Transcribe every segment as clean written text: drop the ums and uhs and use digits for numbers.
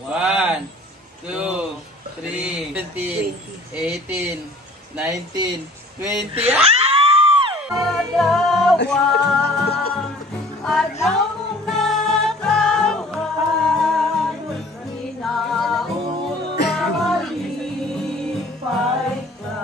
1, 2, 3, 17, 18, 19, 20. Adawang, adawang nakawan, hinaon na malipay ka.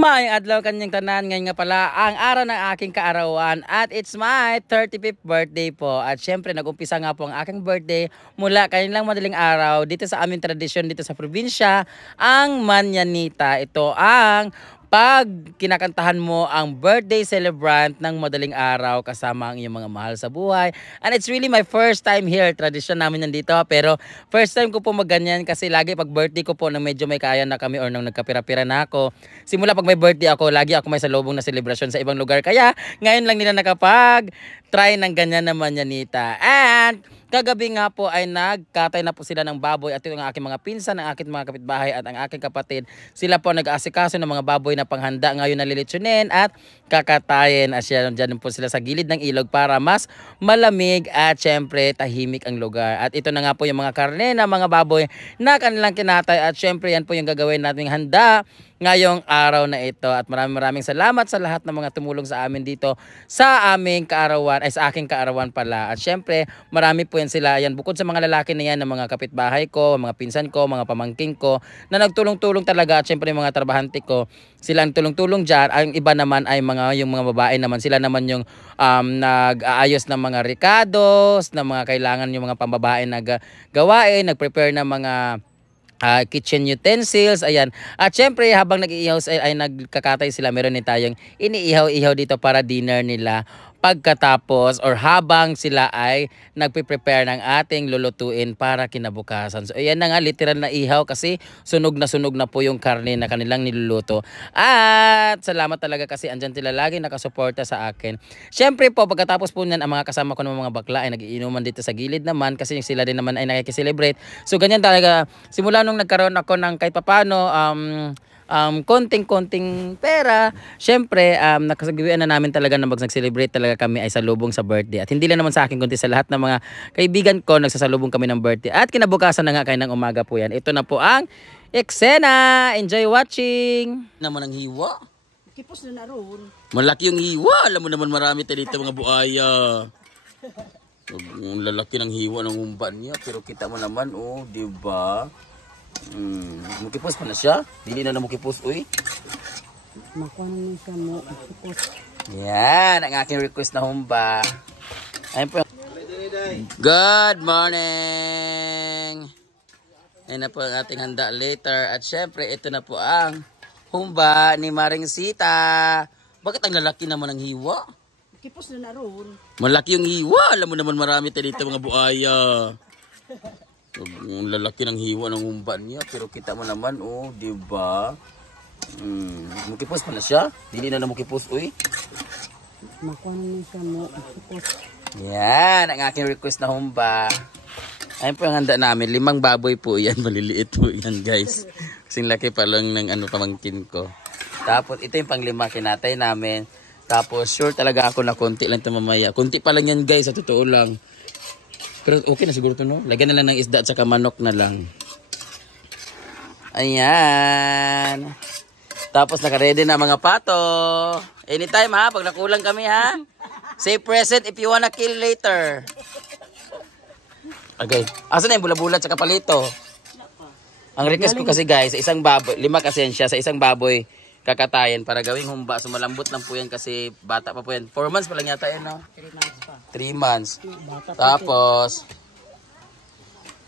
May adlaw kanyang tanan, ngayon nga pala ang araw ng aking kaarawan at it's my 35th birthday po. At syempre nag-umpisa nga po ang aking birthday mula kanilang madaling araw dito sa aming tradisyon dito sa probinsya, ang Manyanita. Ito ang pag kinakantahan mo ang birthday celebrant ng madaling araw kasama ang iyong mga mahal sa buhay. And it's really my first time here. Tradisyon namin nandito, pero first time ko po magganyan kasi lagi pag birthday ko po nang medyo may kaya na kami or nang nagkapira-pira na ako. Simula pag may birthday ako, lagi ako may salubong na celebration sa ibang lugar. Kaya ngayon lang nila nakapag-try ng ganyan na Manyanita. And kagabi nga po ay nagkatay na po sila ng baboy at ito ang aking mga pinsan, ang aking mga kapitbahay at ang aking kapatid. Sila po nag-aasikaso ng mga baboy na panghanda ngayon na lilitsunin at kakatayin. At dyan po sila sa gilid ng ilog para mas malamig at syempre tahimik ang lugar. At ito na nga po yung mga karne na mga baboy na kanilang kinatay at syempre yan po yung gagawin nating handa ngayong araw na ito. At maraming salamat sa lahat ng mga tumulong sa amin dito sa aming kaarawan, ay sa aking kaarawan pala. At syempre marami po yan sila. Yan, bukod sa mga lalaki na yan, ng mga kapitbahay ko, mga pinsan ko, mga pamangking ko na nagtulong-tulong talaga. At syempre mga trabahante ko, sila ang tulong-tulong dyan. Ang iba naman ay yung mga babae naman. Sila naman yung nag-aayos ng mga ricados, ng mga kailangan yung mga pambabae na gawain, nag-prepare ng mga kitchen utensils, ayan. At syempre habang nag-iihaw ay nagkakatay sila, meron din tayong iniihaw-ihaw dito para dinner nila pagkatapos or habang sila ay nagpe-prepare ng ating lulutuin para kinabukasan. So ayan na nga, literal na ihaw kasi sunog na po yung karne na kanilang niluluto. At salamat talaga kasi andyan sila lagi nakasuporta sa akin. Syempre po pagkatapos po niyan, ang mga kasama ko ng mga bakla ay nagiinuman dito sa gilid naman kasi sila din naman ay nakikiselebrate. So ganyan talaga, simula nung nagkaroon ako ng kahit papano konting pera, syempre nakasagawian na namin talaga na mag-celebrate talaga kami ay salubong sa birthday. At hindi lang naman sa akin kundi sa lahat ng mga kaibigan ko, nagsasalubong kami ng birthday. At kinabukasan na nga kayo ng umaga po yan. Ito na po ang eksena. Enjoy watching. Naman ang hiwa. Kipos na naroon. Malaki yung hiwa. Alam mo naman marami tayo dito mga buaya. Ang lalaki ng hiwa ng humban niya. Pero kita mo naman, oh, di ba? Mukipos pa na siya. Dili na mukipos, uy. Makuha naman siya mo. Mukipos. Yan, ang aking request na humba. Ayun po. Good morning. Ayun na po ang ating handa later. At syempre, ito na po ang humba ni Maring Sita. Bakit ang lalaki naman ng hiwa? Kipos na naroon. Malaki yung hiwa. Alam mo naman marami tayo dito mga buaya. Ang lalaki ng hiwa ng humban niya, pero kita mo naman, oh, di ba? Mukipos pa na siya. Dili na mukipos, uy. Makuha naman siya mo. Mukipos. Yan, ang aking request na humba. Ayun po ang handa namin. 5 baboy po yan. Maliliit po yan, guys. Kasing laki pa lang ng pamangkin ko. Tapos, ito yung pang-5 kinatay namin. Tapos, sure talaga ako na konti lang ito mamaya. Konti pa lang yan, guys. Sa totoo lang. Pero okay na siguro ito, no? Lagyan na lang ng isda at saka manok na lang. Ayan. Tapos naka-ready na mga pato. Anytime ha, pag nakulang kami ha. Say present if you wanna kill later. Okay. Asa na yung bula-bula at saka palito? Ang request ko kasi guys, sa isang baboy, 5 kasi yan siya, sa isang baboy kakatayin para gawing humba. So malambot lang po yan kasi bata pa po yan. 4 months pa lang yata yun, no? 3 months pa. 3 months. Tapos,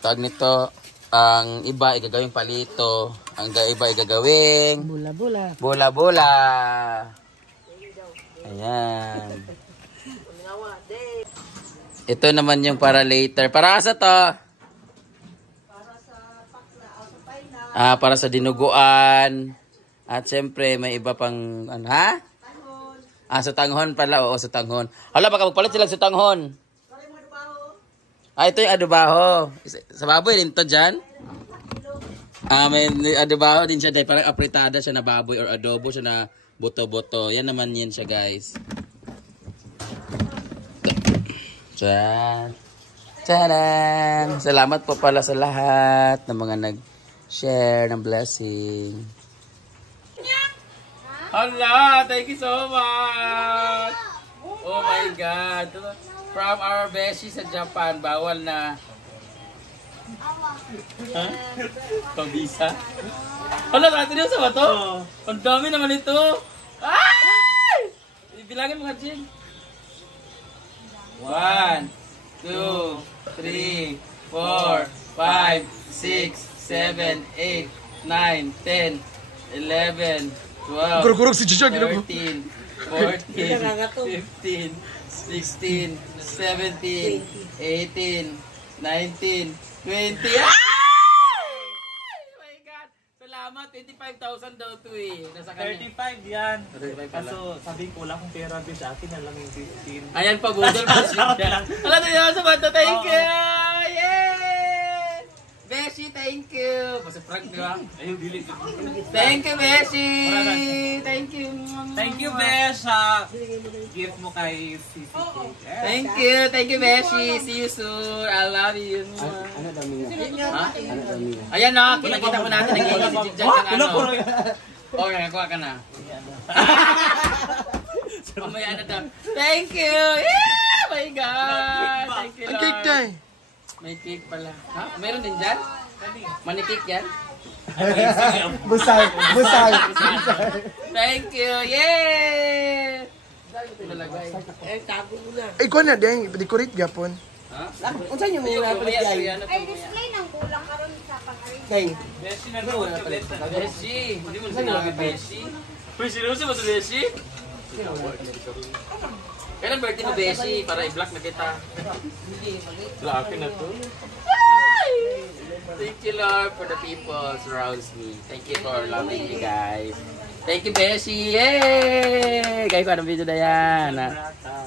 tag nito, ang iba igagawing palito. Ang iba igagawing Bula-bula. Bula-bula. Ayan. Ito naman yung para later. Para sa to? Para sa pakla. Para sa dinuguan. At siyempre, may iba pang, ano, ha? Tanghon. Sa tanghon pala. Oo, sa tanghon. Hala, baka magpalit sila sa tanghon. Sorry, mga adubaho. Ito yung adubaho. Sa baboy rin to dyan? May adubaho din siya. Dahil parang apritada siya na baboy or adobo siya na buto-buto. Yan naman yan siya, guys. Dyan. Tadam! Salamat po pala sa lahat ng mga nag-share ng blessing. Hala! Thank you so much! Oh my God! From our beshi sa Japan, bawal na. Ha? Pabisa? Hala, natin sa ba to? Ang dami naman ito! Ay! Ibilangin mo nga, Jing. 1, 2, 3, 4, 5, 6, 7, 8, 9, 10, 11, 12, 13, 14, 15, 16, 17, 18, 19, 20. Salamat, 25,000 daw to eh. Nasa kanya. 35 yan. 35 pala. Kaso sabi ko wala akong pera din sa akin na lang yung 15. Ayan pa, budol pa siya. Alam niyo sa bata, thank you! Yay! Beshi, thank you! Basta prank, di ba? Ayun, dili. Thank you, Beshi! Thank you! Thank you, Besh. Gift mo kay CCK. Thank you, Beshi! See you soon! I love you! Ano dami niya? Ha? Ano dami niya? Ayan na, kinakita mo natin nag-iingat si Jijag ng ano. Oh, nakakuha ka na. Mamaya na daw. Thank you! Yeah! My God! Thank you, Lord. May cake pala. Ha? Meron din dyan? Manikik yan? Busay! Busay! Thank you! Yay! Ay, ko na din, decorate gapon. Ha? Unsa niyo muna palit Ay, yan? Ay, display ng kulang karon sa pang-arrange. Kay. Besh na daw. Beshi! Hindi mo sinabi Beshi? Uy, seryoso ba sa Beshi? Kailan birthday mo Beshi? Para i-block na kita. Wala akin na to. Thank you, Lord, for the people surrounds me. Thank you for loving me, guys. Thank you, Beshi. Yay! Guys, anong video na yan?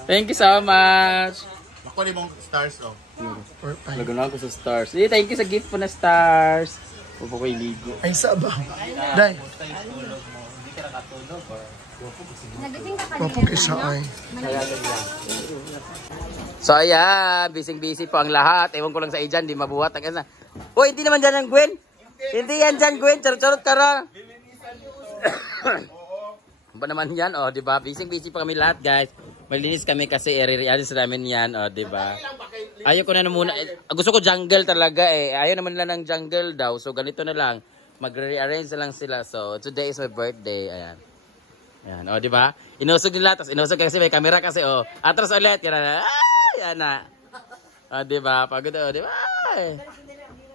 Thank you so much. Makuha mong stars, oh. Lagyan ako sa stars. Thank you sa gift po na stars. Pupo ko iligo. Ay, sabaw. Day, Nagising ka papo kanina. kay siya ay. So ayan, busy po ang lahat. Ewan ko lang sa ijan, di mabuhat. Uy, hindi naman dyan ang Gwen. Hindi yan dyan, Gwen. Charot-charot ka ra. Ba naman yan, oh, di ba? Busy pa kami lahat, guys. Malinis kami kasi i-realis namin yan, oh, di ba? Ayaw ko na muna. Gusto ko jungle talaga eh. Ayaw naman nila ng jungle daw. So ganito na lang. Magre-rearrange na lang sila. So today is my birthday. Ayan. Ayan, oh, di ba? Inusog nila, tapos inusog kasi may camera kasi, oh. Atras ulit, yan na. Yan na. Oh, di ba? Pagod, oh, di ba?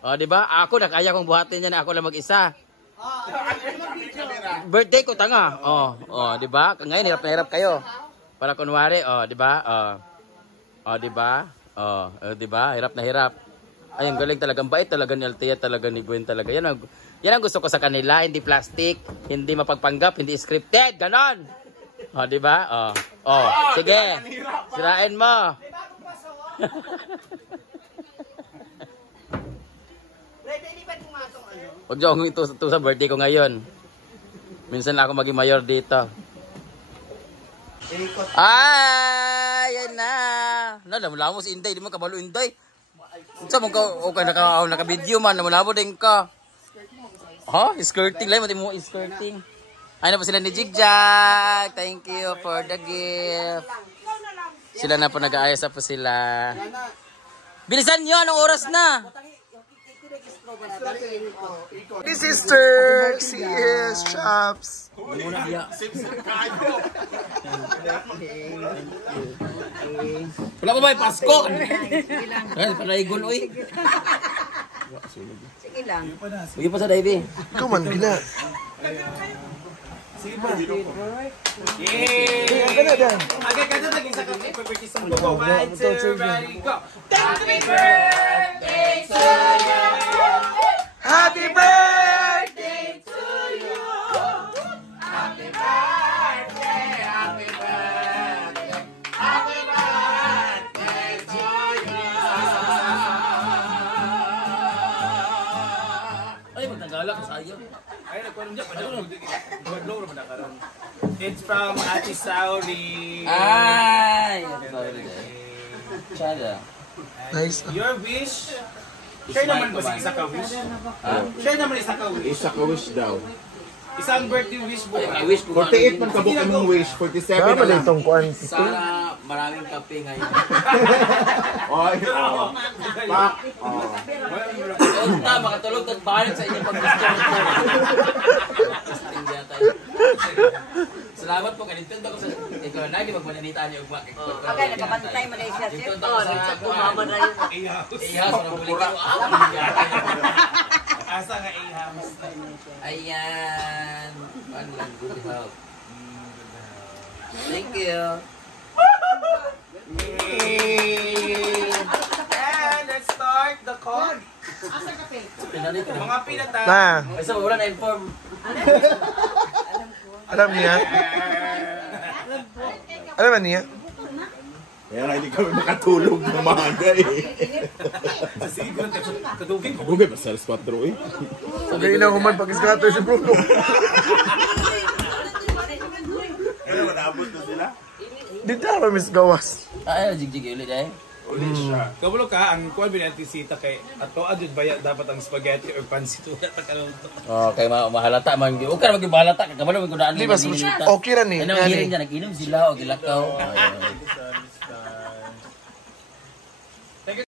Oh, di ba? Ako na kaya kong buhatin yan, ako lang mag-isa. Birthday ko, tanga. Oh, di ba? Ngayon, hirap na hirap kayo. Para kunwari, oh, di ba? Oh, di ba? Oh, di ba? Hirap na hirap. Ayun, galing talaga. Bait talaga ni Althea, talaga ni Gwen talaga. Yan ang gusto ko sa kanila, hindi plastic, hindi mapagpanggap, hindi scripted, ganon. Oh, di ba? Oh, sige. Sirain mo. Huwag niyo akong ito sa birthday ko ngayon. Minsan lang ako maging mayor dito. Ay, yan na. Lamulamo si Inday, di mo kabalo Inday. Sa mong naka-video man, lamulamo din ka. Oh, skirting lang, mati mo skirting. Ay na po sila ni Jigjag. Thank you for the gift. Sila na po nag-aayos po sila. Bilisan nyo, anong oras na? This is Turks. Yes, chops. Wala pa ba yung Pasko? Ay, panay-gul, uy. Sige lang. Uy pa sa Davey. Ikaw man, gina. Yay! Gana, Dan. Agad ka doon, naging sa birthday song ko. 1, 2, ready, go! Happy birthday to you! Happy birthday! To you! Happy birthday! Happy birthday! Happy birthday to you! Ay, magtanggalak sa iyo. Ay, nagkuhan dyan. Badlaw naman na karon. It's from Ate Sauri. Ay! Sorry. Chada. Nice. Your wish. Share naman ba si isa ka wish? Share naman isa ka wish. Isa ka wish daw. Isang birthday wish mo. I wish ko 48 man kabuk mong wish, 47 Kaya na pala lang. itong kuan. sana maraming kape ngayon. Oy, pak. Unta, makatulog at balik sa inyong pag-gusto. Salamat po, ganito ko sa ikaw na, di magmananita niyo ugma. Okay, nakapantay mo na siya. Dito sa Tumama na yun. Ihas, parang buli ka. Asa nga ihamos na yun. Ayan. Ano lang, good help. Thank you. And let's start the call. Mga pinata. Na, Basta wala na inform. alam niya? Alam ba niya? Kaya nga hindi kami makatulog ng maaga eh. Sige, katubig ko. Bugay, basta alas 4 eh. Sabi na human pag-iskato si Bruno. Kaya manabot na sila. Dito na Miss Gawas. Ay, jigjig ulit eh. Ulit siya. Kabulo ka, ang kuwan binantisita kay ato adud baya dapat ang spaghetti or pancit wala ta karon to. Okay, mahalata man. Okay na maging mahalata. Kabalo, magkudaan Di ba, okay ra ni. Ano ang hiring niya? Nag-inom sila o gilakaw.